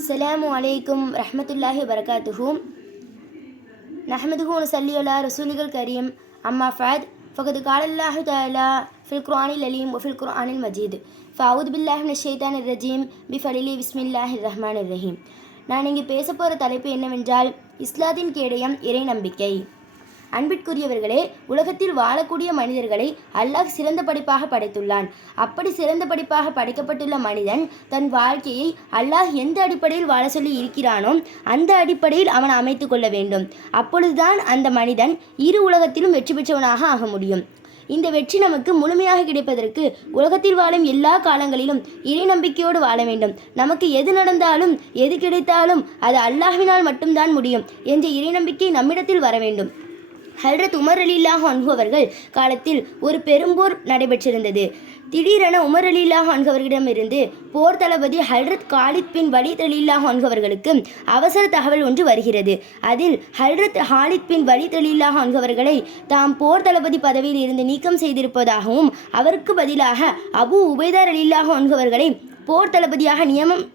அஸ்ஸலாமு அலைக்கும் ரஹ்மத்துல்லாஹி வபரகாத்துஹு. நஹ்மதுஹு வ நுஸல்லி அலா ரசூலில் கரீம். அம்மா ஃபஅத் ஃபகத் கால அல்லாஹு தஆலா ஃபில் குர்ஆனில் அலீம் வ ஃபில் குர்ஆனில் மஜீத். ஃபஅஊது பில்லாஹி மினஷ் ஷைத்தானிர் ரஜீம். பிஃபலிலி பிஸ்மில்லாஹிர் ரஹ்மானிர் ரஹீம். நான் இங்கே பேச போகிற தலைப்பு என்னவென்றால் இஸ்லாத்தின் கேடயம் இறை நம்பிக்கை. அன்பிற்குரியவர்களே, உலகத்தில் வாழக்கூடிய மனிதர்களை அல்லாஹ் சிறந்த படைப்பாக படைத்துள்ளான். அப்படி சிறந்த படைப்பாக படைக்கப்பட்டுள்ள மனிதன் தன் வாழ்க்கையை அல்லாஹ் எந்த அடிப்படையில் வாழ சொல்லி இருக்கிறானோ அந்த அடிப்படையில் அவன் அமைத்து கொள்ள வேண்டும். அப்பொழுதுதான் அந்த மனிதன் இரு உலகத்திலும் வெற்றி பெற்றவனாக ஆக முடியும். இந்த வெற்றி நமக்கு முழுமையாக கிடைப்பதற்கு உலகத்தில் வாழும் எல்லா காலங்களிலும் இறை நம்பிக்கையோடு வாழ வேண்டும். நமக்கு எது நடந்தாலும் எது கிடைத்தாலும் அது அல்லாஹ்வினால் மட்டும்தான் முடியும் என்ற இறை நம்பிக்கை நம்மிடத்தில் வர வேண்டும். ஹல்ரத் உமர் ரலியல்லாஹு அன்ஹு அவர்கள் காலத்தில் ஒரு பெரும்போர் நடைபெற்றிருந்தது. திடீரென உமர் ரலியல்லாஹு அன்ஹு அவர்களிடமிருந்து போர் தளபதி ஹல்ரத் காலித் பின் வலீத் ரலியல்லாஹு அன்ஹு அவர்களுக்கு அவசர தகவல் ஒன்று வருகிறது. அதில் ஹல்ரத் ஹாலித் பின் வலீத் ரலியல்லாஹு அன்ஹு அவர்களை தாம் போர் தளபதி பதவியில் இருந்து நீக்கம் செய்திருப்பதாகவும் அவருக்கு பதிலாக அபு உபைதா ரலியல்லாஹு அன்ஹு அவர்களை போர் தளபதியாக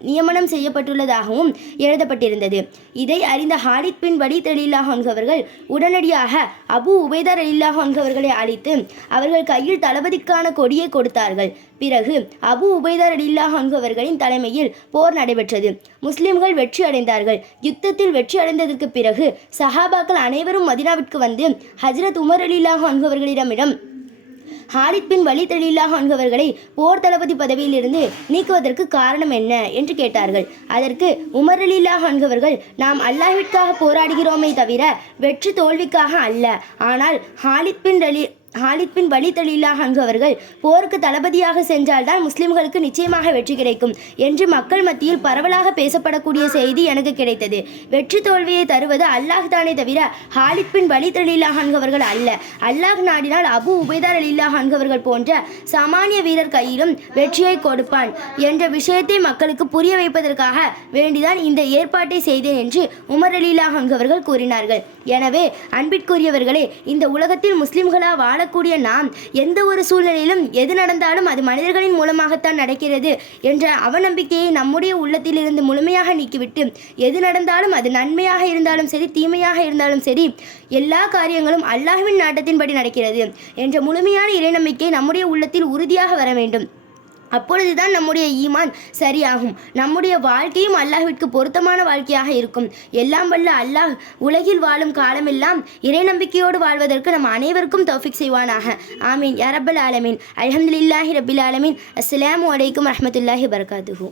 நியமனம் செய்யப்பட்டுள்ளதாகவும் எழுதப்பட்டிருந்தது. இதை அறிந்த ஹாலித் பின் வலீத் ரலியல்லாஹு அன்ஹு அவர்கள் உடனடியாக அபு உபைதா ரலியல்லாஹு அன்ஹு அவர்களை அழைத்து அவர்கள் கையில் தளபதிக்கான கொடியை கொடுத்தார்கள். பிறகு அபு உபைதா ரலியல்லாஹு அன்ஹு அவர்களின் தலைமையில் போர் நடைபெற்றது. முஸ்லிம்கள் வெற்றி அடைந்தார்கள். யுத்தத்தில் வெற்றி அடைந்ததற்கு பிறகு சஹாபாக்கள் அனைவரும் மதீனாவிற்கு வந்து ஹஜ்ரத் உமர் ரலியல்லாஹு அன்ஹு அவர்களிடம் ஹாலித் பின் வலீத் ரலியல்லாஹு அன்ஹு அவர்களை போர் தளபதி பதவியில் இருந்து நீக்குவதற்கு காரணம் என்ன என்று கேட்டார்கள். அதற்கு உமர் ரலியல்லாஹு அன்ஹு அவர்கள், நாம் அல்லாஹ்விற்காக போராடுகிறோமே தவிர வெற்றி தோல்விக்காக அல்ல. ஆனால் ஹாலித் பின் வலீத் ரலியல்லாஹு அன்ஹு அவர்கள் போருக்கு தளபதியாக சென்றால்தான் முஸ்லிம்களுக்கு நிச்சயமாக வெற்றி கிடைக்கும் என்று மக்கள் மத்தியில் பரவலாக பேசப்படக்கூடிய செய்தி எனக்கு கிடைத்தது. வெற்றி தோல்வியை தருவது அல்லாஹ் தானே தவிர ஹாலித் பின் வலீத் ரலியல்லாஹு அன்ஹு அவர்கள் அல்ல. அல்லாஹ் நாடினால் அபு உபைதா ரலியல்லாஹு அன்ஹு அவர்கள் போன்ற சாமானிய வீரர் கையிலும் வெற்றியை கொடுப்பான் என்ற விஷயத்தை மக்களுக்கு புரிய வைப்பதற்காக வேண்டிதான் இந்த ஏற்பாட்டை செய்தேன் என்று உமர் ரலியல்லாஹு அன்ஹு அவர்கள் கூறினார்கள். எனவே அன்பிற்குரியவர்களே, இந்த உலகத்தில் முஸ்லிம்களா வாழக்கூடிய நாம் எந்த ஒரு சூழ்நிலையிலும் எது நடந்தாலும் அது மனிதர்களின் மூலமாகத்தான் நடக்கிறது என்ற அவநம்பிக்கையை நம்முடைய உள்ளத்திலிருந்து முழுமையாக நீக்கிவிட்டு எது நடந்தாலும் அது நன்மையாக இருந்தாலும் சரி தீமையாக இருந்தாலும் சரி எல்லா காரியங்களும் அல்லாஹ்வின் நாட்டத்தின்படி நடக்கிறது என்ற முழுமையான இறைநம்பிக்கை நம்முடைய உள்ளத்தில் உறுதியாக வர வேண்டும். அப்பொழுதுதான் நம்முடைய ஈமான் சரியாகும். நம்முடைய வாழ்க்கையும் அல்லாஹ்விற்கு பொருத்தமான வாழ்க்கையாக இருக்கும். எல்லாம் வல்ல அல்லாஹ் உலகில் வாழும் காலமெல்லாம் இறை நம்பிக்கையோடு வாழ்வதற்கு நம் அனைவருக்கும் தௌஃபீக் செய்வானாக. ஆமீன் யா ரப்பல் ஆலமீன். அல்ஹம்துலில்லாஹி ரப்பில் ஆலமீன். அஸ்ஸலாமு அலைக்கும் ரஹ்மத்துல்லாஹி வபரகாத்துஹு.